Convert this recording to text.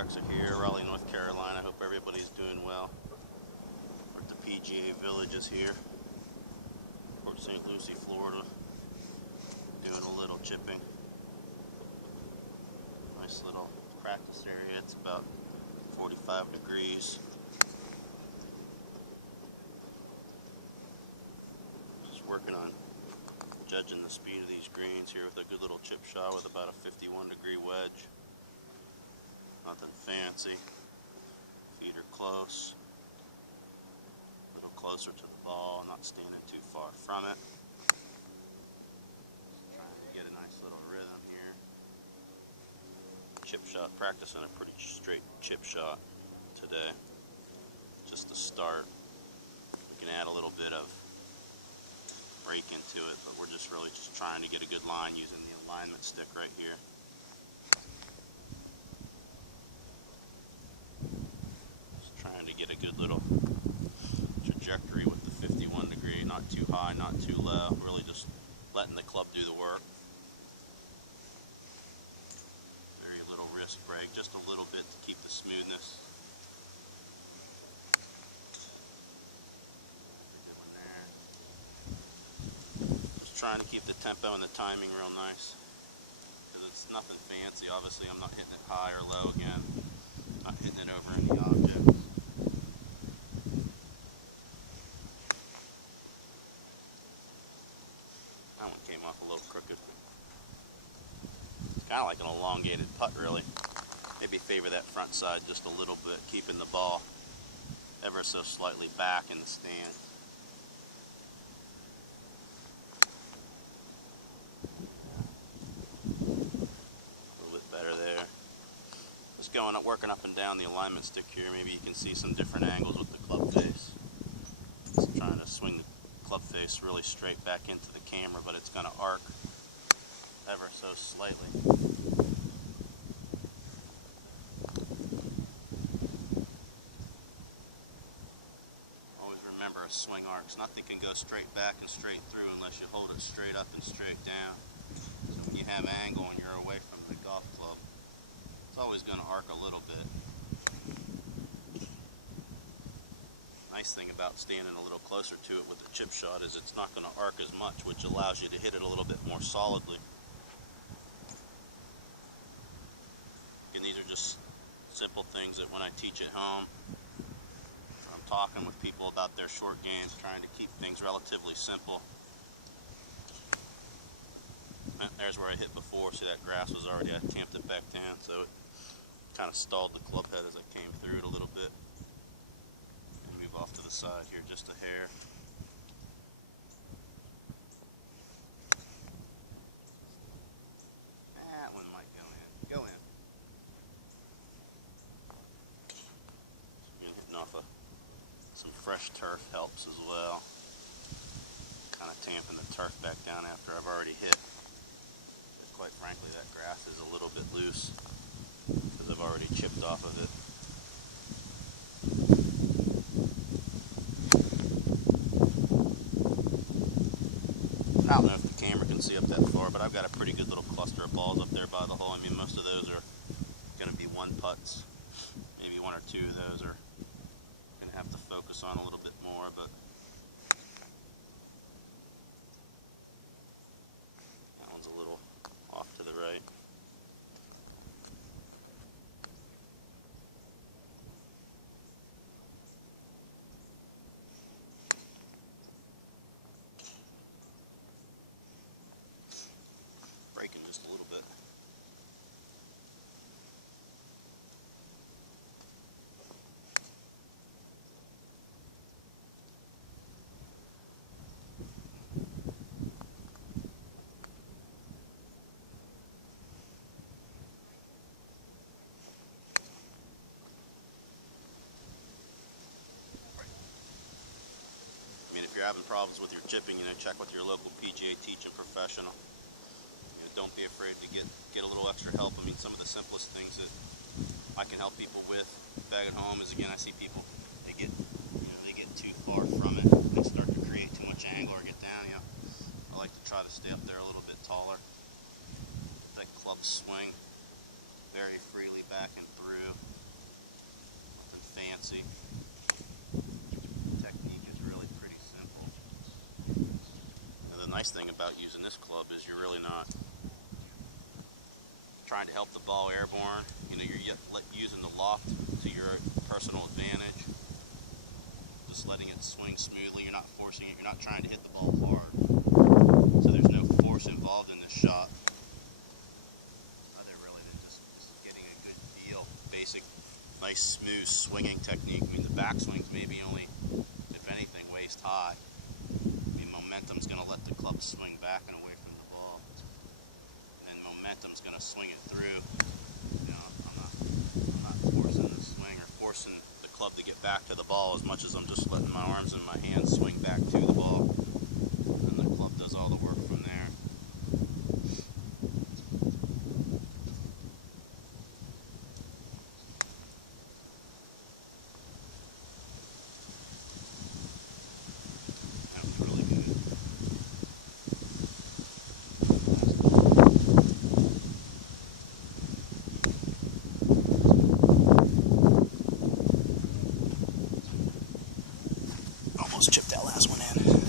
Grexa here, Raleigh, North Carolina. I hope everybody's doing well. We're at the PGA Villages here, Port St. Lucie, Florida. Doing a little chipping. Nice little practice area. It's about 45 degrees. Just working on judging the speed of these greens here with a good little chip shot with about a 51-degree wedge. Nothing fancy. Feet are close. A little closer to the ball, not standing too far from it. Trying to get a nice little rhythm here. Chip shot, practicing a pretty straight chip shot today. Just to start. We can add a little bit of break into it, but we're just really just trying to get a good line using the alignment stick right here. Just trying to get a good little trajectory with the 51 degree, not too high, not too low, really just letting the club do the work. Very little wrist break, just a little bit to keep the smoothness. Trying to keep the tempo and the timing real nice, because it's nothing fancy. Obviously I'm not hitting it high or low again, not hitting it over any objects. That one came off a little crooked. It's kind of like an elongated putt really. Maybe favor that front side just a little bit, keeping the ball ever so slightly back in the stance. Going up, working up and down the alignment stick here. Maybe you can see some different angles with the club face. Just trying to swing the club face really straight back into the camera, but it's going to arc ever so slightly. Always remember, a swing arcs. Nothing can go straight back and straight through unless you hold it straight up and straight down. So when you have angle and you're away from the golf club, it's always going to arc a little bit. Nice thing about standing a little closer to it with the chip shot is it's not going to arc as much, which allows you to hit it a little bit more solidly. And these are just simple things that when I teach at home, I'm talking with people about their short games, trying to keep things relatively simple. There's where I hit before. See, that grass was already, I tamped it back down, so it kind of stalled the club head as I came through it a little bit. And move off to the side here just a hair. That one might go in. Go in. Hitting off some fresh turf helps as well. Kind of tamping the turf back down after I've already hit. Quite frankly, that grass is a little bit loose because I've already chipped off of it. I don't know if the camera can see up that far, but I've got a pretty good little cluster of balls up there by the hole. I mean, most of those are going to be one putts. Maybe one or two of those are going to have to focus on a little bit more, but that one's a little off to the right. Breaking just a little bit. If you're having problems with your chipping, check with your local PGA teaching professional. Don't be afraid to get a little extra help. I mean, some of the simplest things that I can help people with back at home is, again, I see people, they get too far from it. They start to create too much angle or get down. I like to try to stay up there a little bit taller. That club swing very freely back and through. nice thing about using this club is you're really not trying to help the ball airborne. You know, you're using the loft to your personal advantage, just letting it swing smoothly. You're not forcing it. You're not trying to hit the ball hard. So there's no force involved in this shot. Other really than just getting a good feel. Basic, nice, smooth swinging technique. I mean, the backswing's maybe only, if anything, waist high. I mean, momentum's going to let the club swing back and away from the ball. And momentum's going to swing it through. You know, I'm not forcing the swing or forcing the club to get back to the ball as much as I'm just letting my arms and my hands swing back to the ball. And the club does all the work from there. That was really good. Almost chipped that last one in.